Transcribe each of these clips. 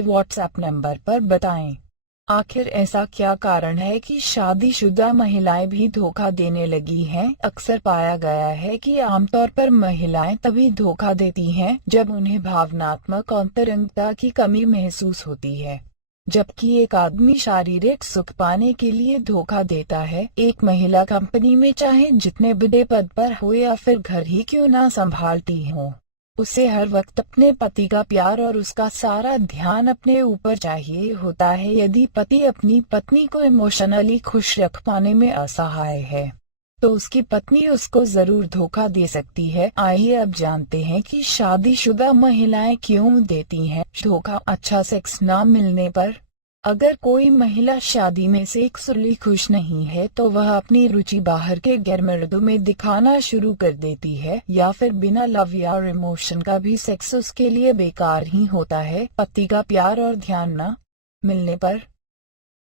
WhatsApp number पर बताएं। आखिर ऐसा क्या कारण है कि शादीशुदा महिलाएं भी धोखा देने लगी हैं? अक्सर पाया गया है कि आमतौर पर महिलाएं तभी धोखा देती हैं जब उन्हें भावनात्मक अंतरंगता की कमी महसूस होती है, जबकि एक आदमी शारीरिक सुख पाने के लिए धोखा देता है। एक महिला कंपनी में चाहे जितने बड़े पद पर हो या फिर घर ही क्यों ना संभालती हो, उसे हर वक्त अपने पति का प्यार और उसका सारा ध्यान अपने ऊपर चाहिए होता है। यदि पति अपनी पत्नी को इमोशनली खुश रख पाने में असहाय है, तो उसकी पत्नी उसको जरूर धोखा दे सकती है। आइए अब जानते हैं कि शादीशुदा महिलाएं क्यों देती हैं धोखा। अच्छा सेक्स ना मिलने पर। अगर कोई महिला शादी में सेक्सुअली खुश नहीं है तो वह अपनी रुचि बाहर के गैर मर्दों में दिखाना शुरू कर देती है, या फिर बिना लव या इमोशन का भी सेक्स उसके लिए बेकार ही होता है। पति का प्यार और ध्यान न मिलने पर।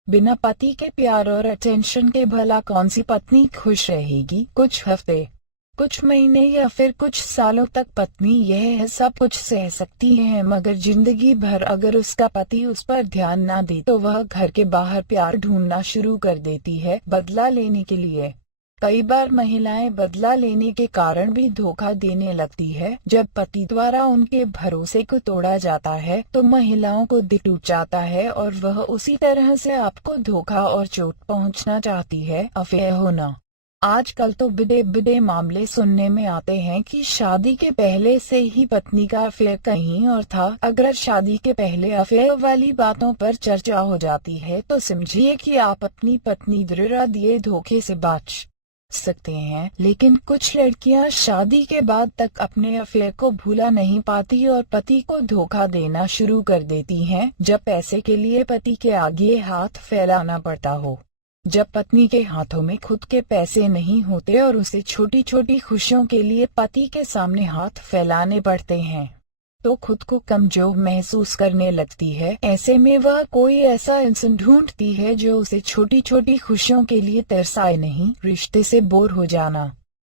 बिना पति के प्यार और अटेंशन के भला कौन सी पत्नी खुश रहेगी? कुछ हफ्ते, कुछ महीने या फिर कुछ सालों तक पत्नी यह सब कुछ सह सकती है, मगर जिंदगी भर अगर उसका पति उस पर ध्यान ना दे तो वह घर के बाहर प्यार ढूंढना शुरू कर देती है, बदला लेने के लिए। कई बार महिलाएं बदला लेने के कारण भी धोखा देने लगती है। जब पति द्वारा उनके भरोसे को तोड़ा जाता है तो महिलाओं को दिल टूट जाता है और वह उसी तरह से आपको धोखा और चोट पहुंचना चाहती है। अफेयर होना। आजकल तो बड़े बड़े मामले सुनने में आते हैं कि शादी के पहले से ही पत्नी का अफेयर कहीं और था। अगर शादी के पहले अफेयर वाली बातों पर चर्चा हो जाती है तो समझिए कि आप अपनी पत्नी द्वारा दिए धोखे से बच सकते हैं। लेकिन कुछ लड़कियां शादी के बाद तक अपने अफेयर को भूला नहीं पाती और पति को धोखा देना शुरू कर देती हैं जब पैसे के लिए पति के आगे हाथ फैलाना पड़ता हो। जब पत्नी के हाथों में खुद के पैसे नहीं होते और उसे छोटी छोटी खुशियों के लिए पति के सामने हाथ फैलाने पड़ते हैं तो खुद को कमजोर महसूस करने लगती है। ऐसे में वह कोई ऐसा इंसान ढूंढती है जो उसे छोटी छोटी खुशियों के लिए तरसाए नहीं। रिश्ते से बोर हो जाना।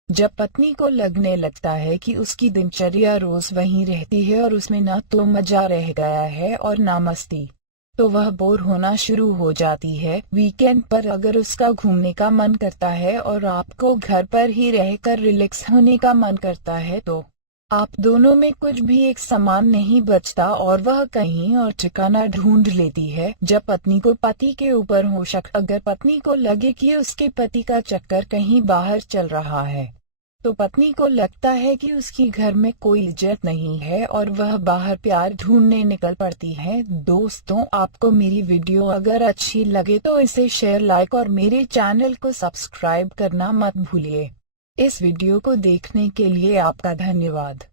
जब पत्नी को लगने लगता है कि उसकी दिनचर्या रोज वही रहती है और उसमें न तो मजा रह गया है और न मस्ती, तो वह बोर होना शुरू हो जाती है। वीकेंड पर अगर उसका घूमने का मन करता है और आपको घर पर ही रहकर रिलैक्स होने का मन करता है तो आप दोनों में कुछ भी एक समान नहीं बचता और वह कहीं और ठिकाना ढूंढ लेती है। जब पत्नी को पति के ऊपर हो शक, अगर पत्नी को लगे कि उसके पति का चक्कर कहीं बाहर चल रहा है तो पत्नी को लगता है कि उसकी घर में कोई इज्जत नहीं है और वह बाहर प्यार ढूंढने निकल पड़ती है। दोस्तों, आपको मेरी वीडियो अगर अच्छी लगे तो इसे शेयर, लाइक और मेरे चैनल को सब्सक्राइब करना मत भूलिए। इस वीडियो को देखने के लिए आपका धन्यवाद।